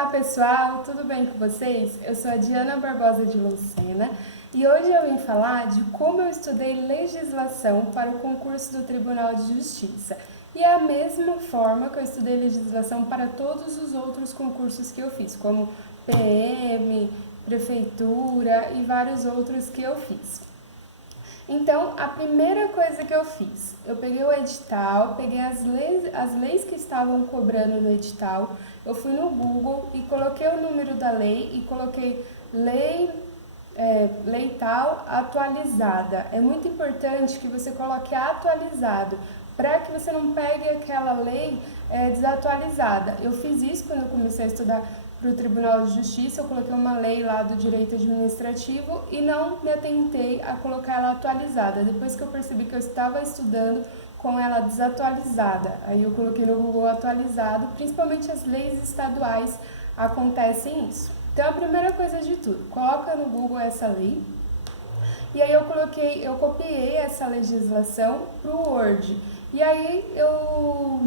Olá pessoal, tudo bem com vocês? Eu sou a Diana Barbosa de Lucena e hoje eu vim falar de como eu estudei legislação para o concurso do Tribunal de Justiça. E é a mesma forma que eu estudei legislação para todos os outros concursos que eu fiz, como PM, Prefeitura e vários outros que eu fiz. Então, a primeira coisa que eu fiz, eu peguei o edital, peguei as leis que estavam cobrando no edital, eu fui no Google e coloquei o número da lei e coloquei lei tal atualizada. É muito importante que você coloque atualizado, para que você não pegue aquela lei desatualizada. Eu fiz isso quando eu comecei a estudar para o Tribunal de Justiça, eu coloquei uma lei lá do direito administrativo e não me atentei a colocar ela atualizada. Depois que eu percebi que eu estava estudando com ela desatualizada, aí eu coloquei no Google atualizado, principalmente as leis estaduais acontecem isso. Então a primeira coisa de tudo, coloca no Google essa lei, e aí eu copiei essa legislação para o Word, e aí eu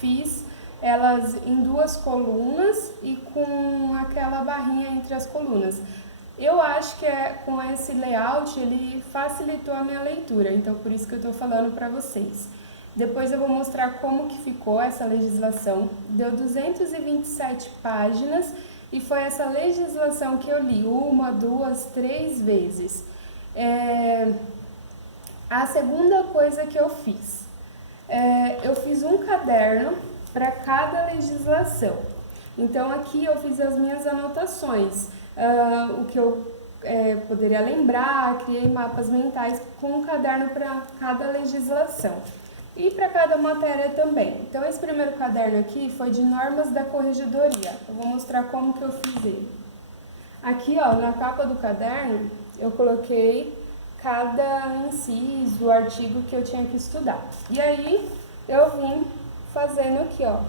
fiz elas em duas colunas e com aquela barrinha entre as colunas. Eu acho que com esse layout ele facilitou a minha leitura, então por isso que eu estou falando para vocês. Depois eu vou mostrar como que ficou essa legislação. Deu 227 páginas e foi essa legislação que eu li 1, 2, 3 vezes. A segunda coisa que eu fiz um caderno para cada legislação. Então aqui eu fiz as minhas anotações, o que eu poderia lembrar, criei mapas mentais com um caderno para cada legislação e para cada matéria também. Então esse primeiro caderno aqui foi de normas da corregedoria. Eu vou mostrar como que eu fiz ele. Aqui, ó, na capa do caderno, eu coloquei cada inciso, o artigo que eu tinha que estudar. E aí eu vim fazendo aqui, ó,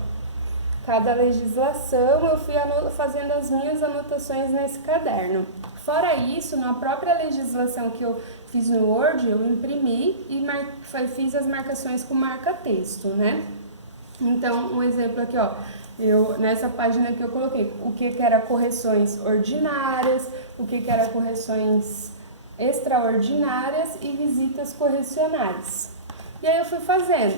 cada legislação, eu fui fazendo as minhas anotações nesse caderno. Fora isso, na própria legislação que eu fiz no Word, eu imprimi e fiz as marcações com marca-texto, né? Então, um exemplo aqui, ó, nessa página que eu coloquei o que era correções ordinárias, o que era correções extraordinárias e visitas correcionais. E aí eu fui fazendo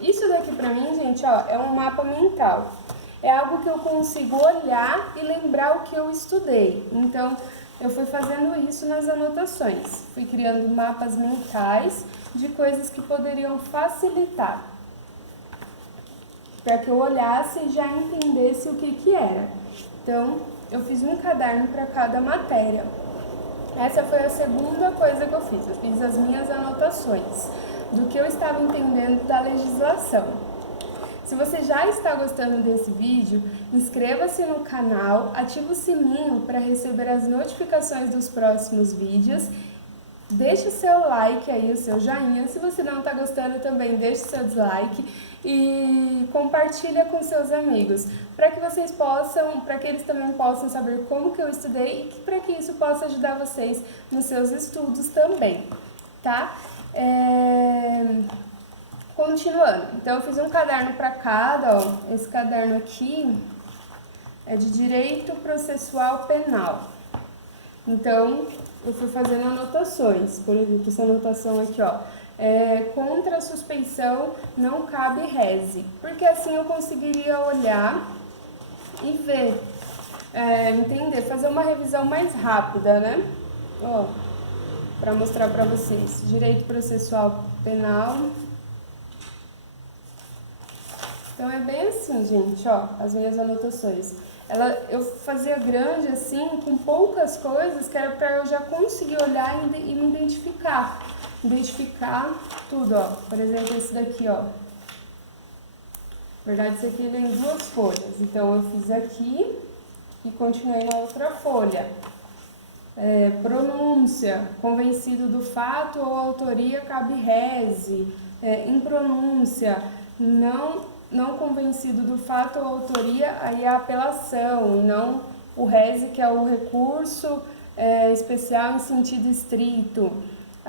isso daqui pra mim, gente, ó, é um mapa mental. É algo que eu consigo olhar e lembrar o que eu estudei. Então, eu fui fazendo isso nas anotações. Fui criando mapas mentais de coisas que poderiam facilitar, para que eu olhasse e já entendesse o que era. Então, eu fiz um caderno para cada matéria. Essa foi a segunda coisa que eu fiz. Eu fiz as minhas anotações do que eu estava entendendo da legislação. Se você já está gostando desse vídeo, inscreva-se no canal, ative o sininho para receber as notificações dos próximos vídeos. Deixe o seu like aí, o seu joinha. Se você não está gostando também, deixe o seu dislike e compartilha com seus amigos, para que eles também possam saber como que eu estudei e para que isso possa ajudar vocês nos seus estudos também, tá? Continuando, então eu fiz um caderno para cada, ó, esse caderno aqui é de Direito Processual Penal. Então, eu fui fazendo anotações, por exemplo, essa anotação aqui, ó, contra a suspeição não cabe reze, porque assim eu conseguiria olhar e ver, entender, fazer uma revisão mais rápida, né? Ó, para mostrar para vocês, Direito Processual Penal. Então é bem assim, gente, ó, as minhas anotações. Eu fazia grande assim, com poucas coisas, que era para eu já conseguir olhar e me identificar. Identificar tudo, ó. Por exemplo, esse daqui, ó. Na verdade, esse aqui ele é em duas folhas. Então, eu fiz aqui e continuei na outra folha. Pronúncia, convencido do fato ou autoria, cabe reze. Impronúncia, não convencido do fato ou autoria, aí a apelação, não o reze, que é o recurso especial em sentido estrito.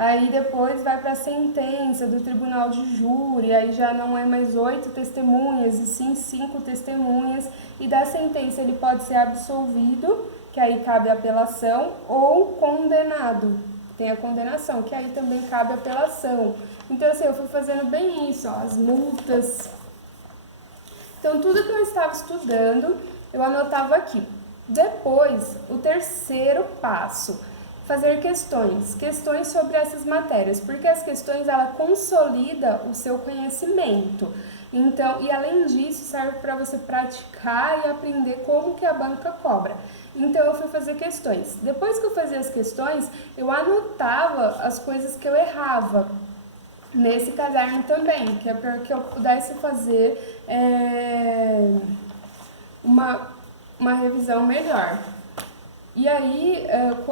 aí depois vai para a sentença do tribunal de júri, aí já não é mais 8 testemunhas, e sim 5 testemunhas, e da sentença ele pode ser absolvido, que aí cabe a apelação, ou condenado, tem a condenação, que aí também cabe a apelação. Então, assim, eu fui fazendo bem isso, ó, as multas. Então, tudo que eu estava estudando, eu anotava aqui. Depois, o terceiro passo, fazer questões sobre essas matérias, porque as questões, ela consolida o seu conhecimento. Então, e além disso, serve para você praticar e aprender como que a banca cobra. Então, eu fui fazer questões. Depois que eu fazia as questões, eu anotava as coisas que eu errava nesse caderno também, que é para que eu pudesse fazer uma revisão melhor. E aí,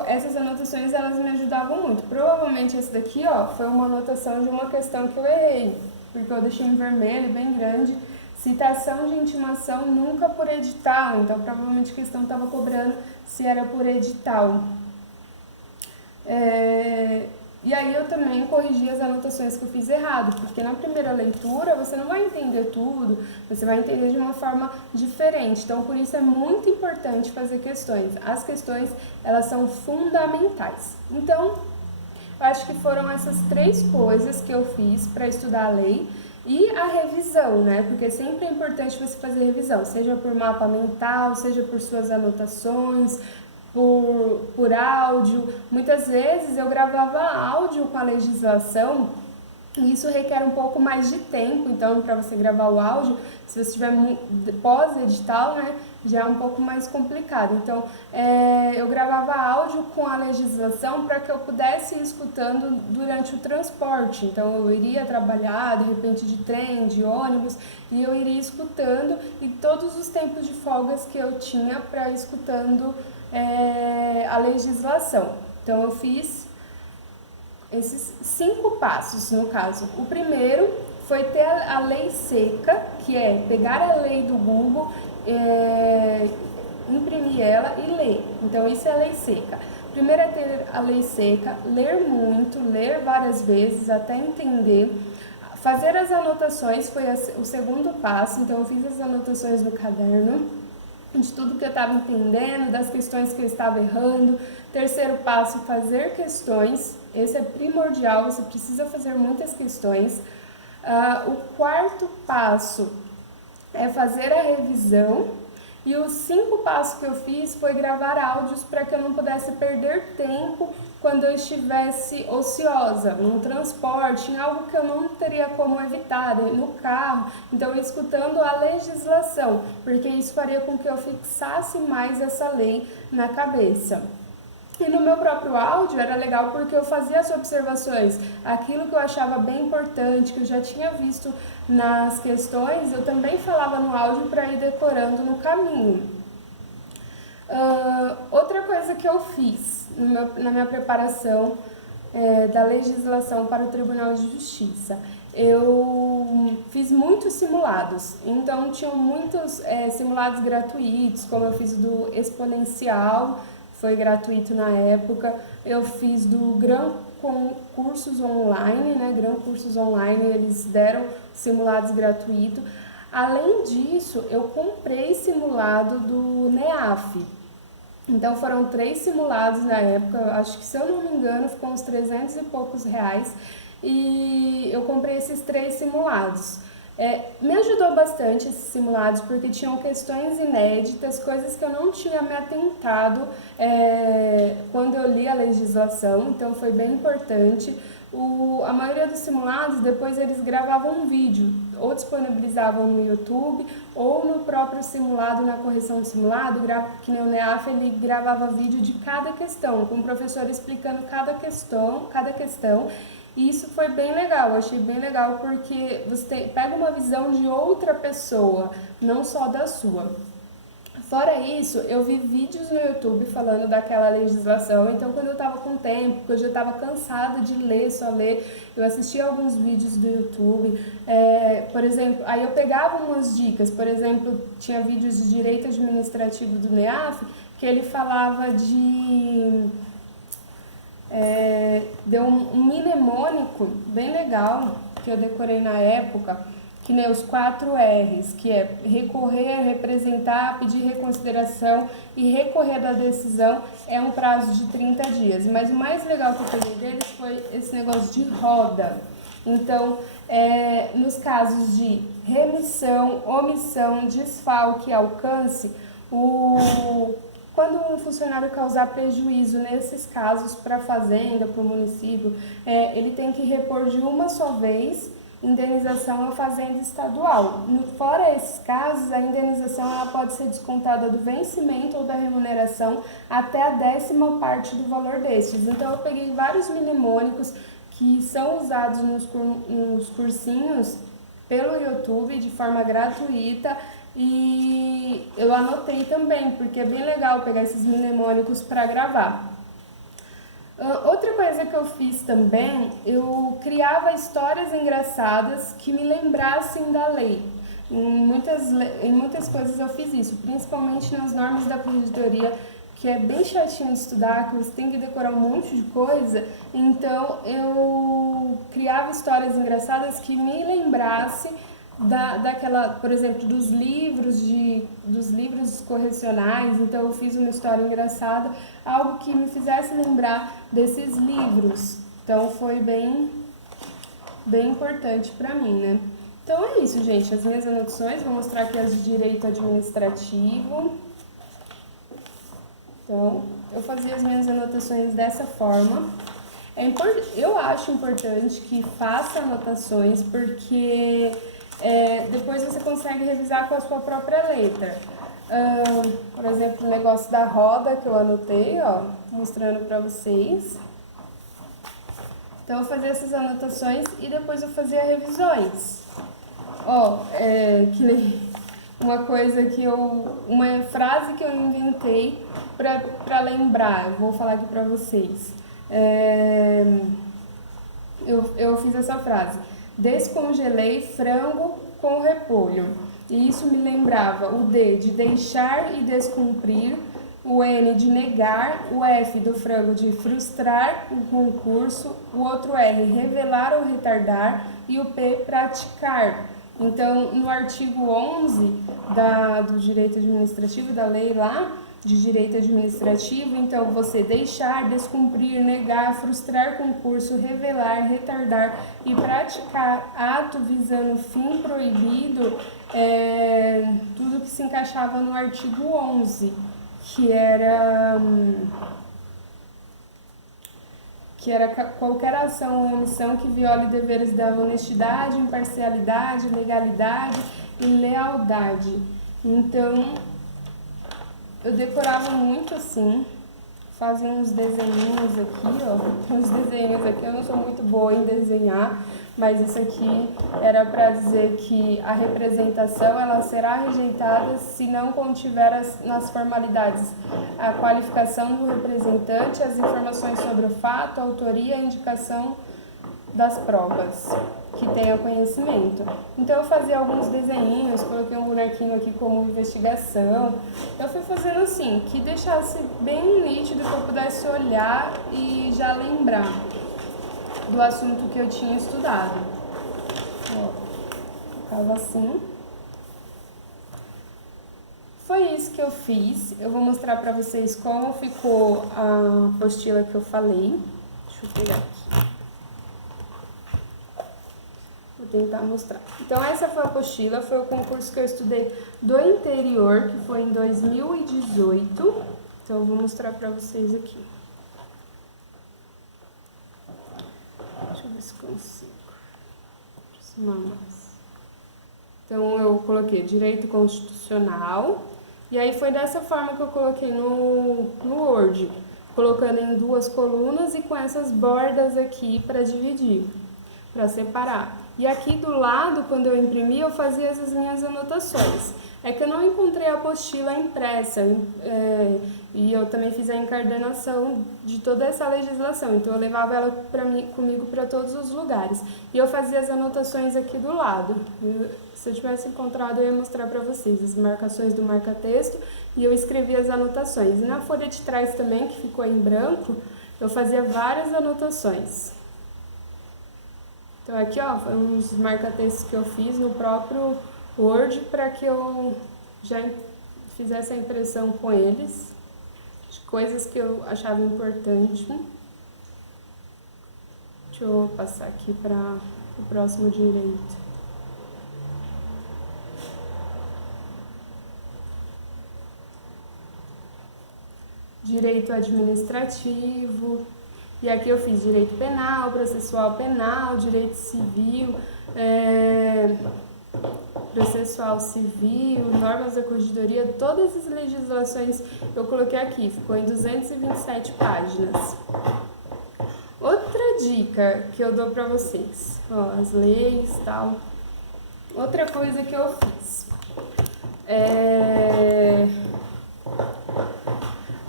essas anotações, elas me ajudavam muito. Provavelmente esse daqui, ó, foi uma anotação de uma questão que eu errei, porque eu deixei em vermelho, bem grande, citação de intimação nunca por edital, então provavelmente a questão estava cobrando se era por edital. E aí eu também corrigi as anotações que eu fiz errado, porque na primeira leitura você não vai entender tudo, você vai entender de uma forma diferente. Então, por isso é muito importante fazer questões. As questões, elas são fundamentais. Então, eu acho que foram essas 3 coisas que eu fiz para estudar a lei e a revisão, né? Porque sempre é importante você fazer revisão, seja por mapa mental, seja por suas anotações, por áudio. Muitas vezes eu gravava áudio com a legislação e isso requer um pouco mais de tempo, então para você gravar o áudio, se você tiver pós-edital, né, já é um pouco mais complicado. Então eu gravava áudio com a legislação para que eu pudesse ir escutando durante o transporte. Então eu iria trabalhar, de repente de trem, de ônibus, e eu iria escutando, e todos os tempos de folgas que eu tinha para ir escutando a legislação. Então eu fiz esses 5 passos, no caso. O primeiro foi ter a lei seca, que é pegar a lei do Google, imprimir ela e ler. Então isso é a lei seca. Primeiro é ter a lei seca, ler muito, ler várias vezes até entender. Fazer as anotações foi o segundo passo, então eu fiz as anotações no caderno de tudo que eu estava entendendo, das questões que eu estava errando. Terceiro passo, fazer questões. Esse é primordial, você precisa fazer muitas questões. O quarto passo é fazer a revisão. E o 5 passo que eu fiz foi gravar áudios para que eu não pudesse perder tempo quando eu estivesse ociosa, no transporte, em algo que eu não teria como evitar, no carro. Então, escutando a legislação, porque isso faria com que eu fixasse mais essa lei na cabeça. E no meu próprio áudio era legal porque eu fazia as observações, aquilo que eu achava bem importante, que eu já tinha visto nas questões, eu também falava no áudio para ir decorando no caminho. Outra coisa que eu fiz na minha preparação da legislação para o Tribunal de Justiça, eu fiz muitos simulados, então tinham muitos simulados gratuitos, como eu fiz do exponencial, foi gratuito na época. Eu fiz do Gran Cursos Online, né? Gran Cursos Online, eles deram simulados gratuitos. Além disso, eu comprei simulado do NEAF. Então foram 3 simulados na época, acho que se eu não me engano ficou uns 300 e poucos reais. E eu comprei esses 3 simulados. Me ajudou bastante esses simulados porque tinham questões inéditas, coisas que eu não tinha me atentado quando eu li a legislação, então foi bem importante. A maioria dos simulados, depois eles gravavam um vídeo, ou disponibilizavam no YouTube, ou no próprio simulado, na correção do simulado, que nem o NEAF, ele gravava vídeo de cada questão, com o professor explicando cada questão, e isso foi bem legal, eu achei bem legal porque você pega uma visão de outra pessoa, não só da sua. Fora isso, eu vi vídeos no YouTube falando daquela legislação, então quando eu estava com tempo, porque eu já estava cansada de ler, só ler, eu assistia alguns vídeos do YouTube, por exemplo, aí eu pegava umas dicas, por exemplo, tinha vídeos de direito administrativo do NEAF, que ele falava deu um mnemônico bem legal que eu decorei na época, que nem os 4 R's, que é recorrer, representar, pedir reconsideração e recorrer da decisão, é um prazo de 30 dias. Mas o mais legal que eu peguei deles foi esse negócio de roda. Então, nos casos de remissão, omissão, desfalque, alcance, quando um funcionário causar prejuízo nesses casos para a fazenda, para o município, ele tem que repor de uma só vez indenização à fazenda estadual. Fora esses casos, a indenização ela pode ser descontada do vencimento ou da remuneração até a 10ª parte do valor destes. Então, eu peguei vários mnemônicos que são usados nos cursinhos pelo YouTube de forma gratuita e eu anotei também, porque é bem legal pegar esses mnemônicos para gravar. Outra coisa que eu fiz também, eu criava histórias engraçadas que me lembrassem da lei. Em muitas coisas eu fiz isso, principalmente nas normas da corregedoria, que é bem chatinho de estudar, que você tem que decorar um monte de coisa. Então eu criava histórias engraçadas que me lembrassem daquela, por exemplo, dos livros correcionais. Então eu fiz uma história engraçada, algo que me fizesse lembrar desses livros. Então foi bem importante para mim, né? Então é isso, gente, as minhas anotações, vou mostrar aqui as de direito administrativo. Então, eu fazia as minhas anotações dessa forma. Eu acho importante que faça anotações, porque depois você consegue revisar com a sua própria letra. Por exemplo, o negócio da roda que eu anotei, ó, mostrando para vocês. Então, eu fazia essas anotações e depois eu fazia revisões. Ó, que nem uma frase que eu inventei para lembrar, eu vou falar aqui para vocês. Eu fiz essa frase: descongelei frango com repolho. E isso me lembrava o D de deixar e descumprir, o N de negar, o F do frango de frustrar o concurso, o outro R revelar ou retardar e o P praticar. Então, no artigo 11 do direito administrativo, da lei lá de direito administrativo, então você deixar, descumprir, negar, frustrar concurso, revelar, retardar e praticar ato visando fim proibido, tudo que se encaixava no artigo 11, que era qualquer ação ou omissão que viole deveres da honestidade, imparcialidade, legalidade e lealdade. Então, eu decorava muito assim, fazia uns desenhinhos aqui, ó, uns desenhos aqui, eu não sou muito boa em desenhar, mas isso aqui era para dizer que a representação ela será rejeitada se não contiver nas formalidades a qualificação do representante, as informações sobre o fato, a autoria e a indicação das provas que tenha conhecimento. Então eu fazia alguns desenhinhos, coloquei um bonequinho aqui como investigação. Eu fui fazendo assim, que deixasse bem nítido, que eu pudesse olhar e já lembrar do assunto que eu tinha estudado. Ó, ficava assim. Foi isso que eu fiz. Eu vou mostrar pra vocês como ficou a apostila que eu falei. Deixa eu pegar aqui. Vou tentar mostrar. Então, essa foi a apostila, foi o concurso que eu estudei do interior, que foi em 2018. Então, eu vou mostrar pra vocês aqui. Deixa eu ver se consigo aproximar mais. Então, eu coloquei direito constitucional. E aí, foi dessa forma que eu coloquei no Word. Colocando em 2 colunas e com essas bordas aqui para dividir, para separar. E aqui do lado, quando eu imprimi, eu fazia essas minhas anotações. É que eu não encontrei a apostila impressa, e eu também fiz a encadernação de toda essa legislação, então eu levava ela comigo para todos os lugares. E eu fazia as anotações aqui do lado. Se eu tivesse encontrado, eu ia mostrar para vocês as marcações do marca-texto, e eu escrevi as anotações. E na folha de trás também, que ficou em branco, eu fazia várias anotações. Então aqui, ó, foi uns marca-textos que eu fiz no próprio Word para que eu já fizesse a impressão com eles, de coisas que eu achava importante. Deixa eu passar aqui para o próximo direito. Direito administrativo, e aqui eu fiz direito penal, processual penal, direito civil, processual civil, normas da corregedoria, todas as legislações eu coloquei aqui, ficou em 227 páginas. Outra dica que eu dou pra vocês, ó, as leis e tal. Outra coisa que eu fiz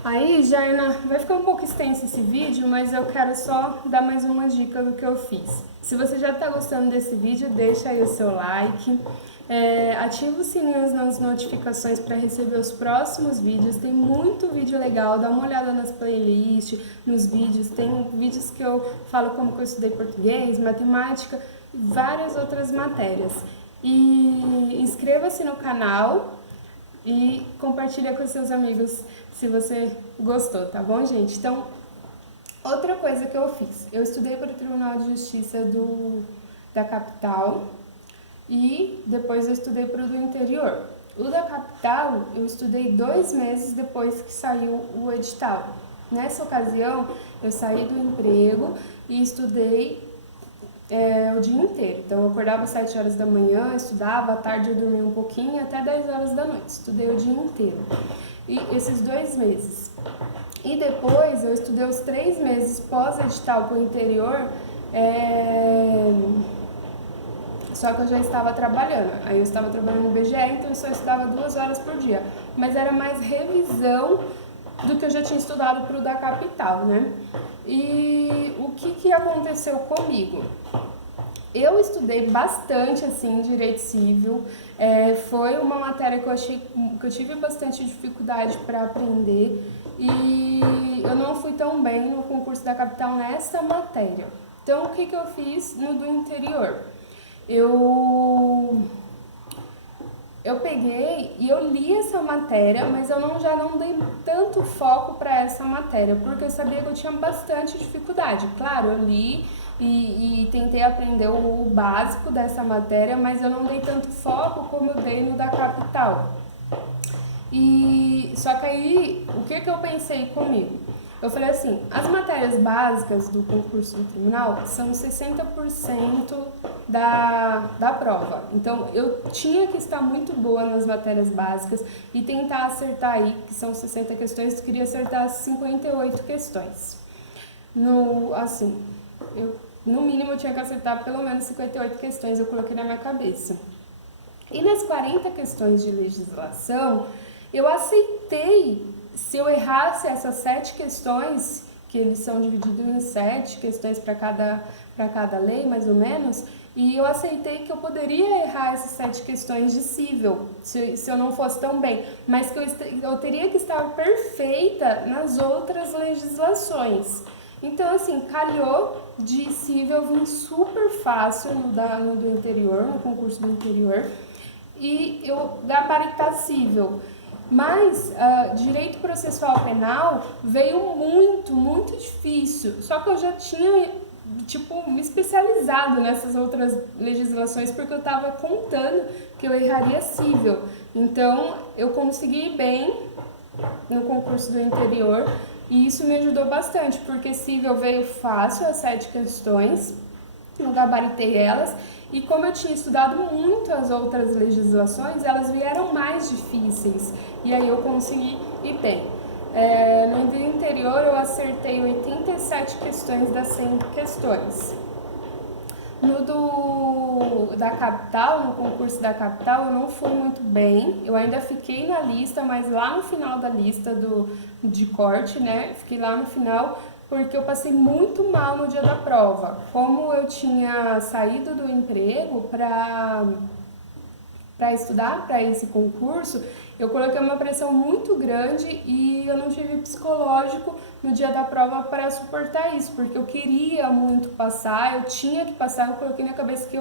Aí, Jaina, vai ficar um pouco extenso esse vídeo, mas eu quero só dar mais uma dica do que eu fiz. Se você já está gostando desse vídeo, deixa aí o seu like, ativa o sininho nas notificações para receber os próximos vídeos. Tem muito vídeo legal, dá uma olhada nas playlists, nos vídeos. Tem vídeos que eu falo como que eu estudei português, matemática e várias outras matérias. E inscreva-se no canal e compartilha com seus amigos se você gostou, tá bom, gente? Então, outra coisa que eu fiz, eu estudei para o Tribunal de Justiça da capital e depois eu estudei para o do interior. O da capital eu estudei 2 meses depois que saiu o edital. Nessa ocasião, eu saí do emprego e estudei o dia inteiro. Então, eu acordava às 7 horas da manhã, estudava, à tarde eu dormia um pouquinho, até 10 horas da noite. Estudei o dia inteiro. E esses 2 meses. E depois, eu estudei os 3 meses pós-edital para o interior, só que eu já estava trabalhando. Aí eu estava trabalhando no BGE, então eu só estudava 2 horas por dia. Mas era mais revisão do que eu já tinha estudado para o da capital, né? E o que aconteceu comigo? Eu estudei bastante, assim, direito civil, foi uma matéria que eu tive bastante dificuldade para aprender e eu não fui tão bem no concurso da capital nessa matéria. Então, o que eu fiz no do interior? Eu peguei e eu li essa matéria, mas eu já não dei tanto foco para essa matéria, porque eu sabia que eu tinha bastante dificuldade. Claro, eu li e tentei aprender o básico dessa matéria, mas eu não dei tanto foco como eu dei no da capital. Só que aí, o que eu pensei comigo? Eu falei assim, as matérias básicas do concurso do tribunal são 60% da prova. Então, eu tinha que estar muito boa nas matérias básicas e tentar acertar aí, que são 60 questões, eu queria acertar as 58 questões. No mínimo, eu tinha que acertar pelo menos 58 questões, eu coloquei na minha cabeça. E nas 40 questões de legislação, eu aceitei, se eu errasse essas 7 questões, que eles são divididos em 7 questões para cada lei, mais ou menos, e eu aceitei que eu poderia errar essas 7 questões de cível, se eu não fosse tão bem, mas que eu teria que estar perfeita nas outras legislações. Então, assim, calhou de cível vir super fácil no do interior, no concurso do interior, e eu gabaritar cível. Mas direito processual penal veio muito, muito difícil. Só que eu já tinha, me especializado nessas outras legislações porque eu estava contando que eu erraria cível. Então, eu consegui ir bem no concurso do interior e isso me ajudou bastante, porque cível veio fácil, as 7 questões, eu gabaritei elas. E como eu tinha estudado muito as outras legislações, elas vieram mais difíceis. E aí eu consegui ir bem. No interior eu acertei 87 questões das 100 questões. No da capital, no concurso da capital, eu não fui muito bem. Eu ainda fiquei na lista, mas lá no final da lista de corte, né? Fiquei lá no final, porque eu passei muito mal no dia da prova. Como eu tinha saído do emprego para estudar para esse concurso, eu coloquei uma pressão muito grande e eu não tive psicológico no dia da prova para suportar isso, porque eu queria muito passar, eu tinha que passar, eu coloquei na cabeça que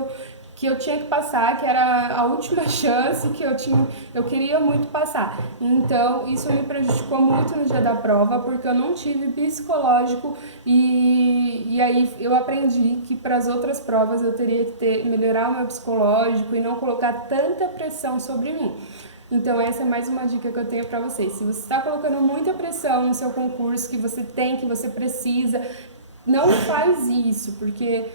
eu tinha que passar, que era a última chance que eu queria muito passar. Então, isso me prejudicou muito no dia da prova, porque eu não tive psicológico e aí eu aprendi que para as outras provas eu teria que melhorar o meu psicológico e não colocar tanta pressão sobre mim. Então essa é mais uma dica que eu tenho para vocês. Se você está colocando muita pressão no seu concurso, que você precisa, não faz isso, porque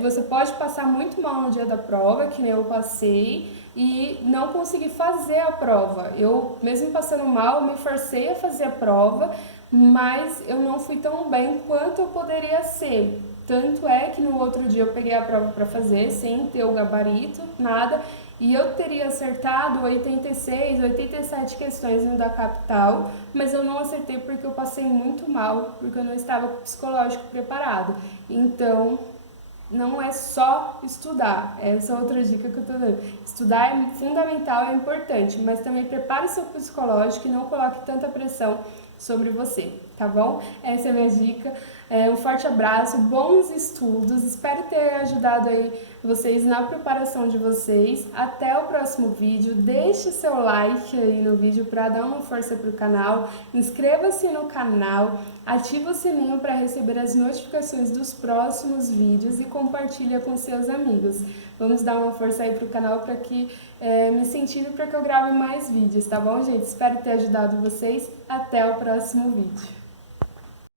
você pode passar muito mal no dia da prova, que nem eu passei, e não conseguir fazer a prova. Eu, mesmo passando mal, me forcei a fazer a prova, mas eu não fui tão bem quanto eu poderia ser. Tanto é que no outro dia eu peguei a prova para fazer, sem ter o gabarito, nada, e eu teria acertado 86, 87 questões no da capital, mas eu não acertei porque eu passei muito mal, porque eu não estava com o psicológico preparado. Então, não é só estudar, essa é outra dica que eu tô dando. Estudar é fundamental, é importante, mas também prepare seu psicológico e não coloque tanta pressão sobre você, tá bom? Essa é a minha dica. Um forte abraço, bons estudos, espero ter ajudado aí vocês na preparação de vocês. Até o próximo vídeo, deixe seu like aí no vídeo para dar uma força pro canal, inscreva-se no canal, ative o sininho para receber as notificações dos próximos vídeos e compartilha com seus amigos. Vamos dar uma força aí pro canal para que me incentive para que eu grave mais vídeos, tá bom, gente? Espero ter ajudado vocês. Até o próximo vídeo.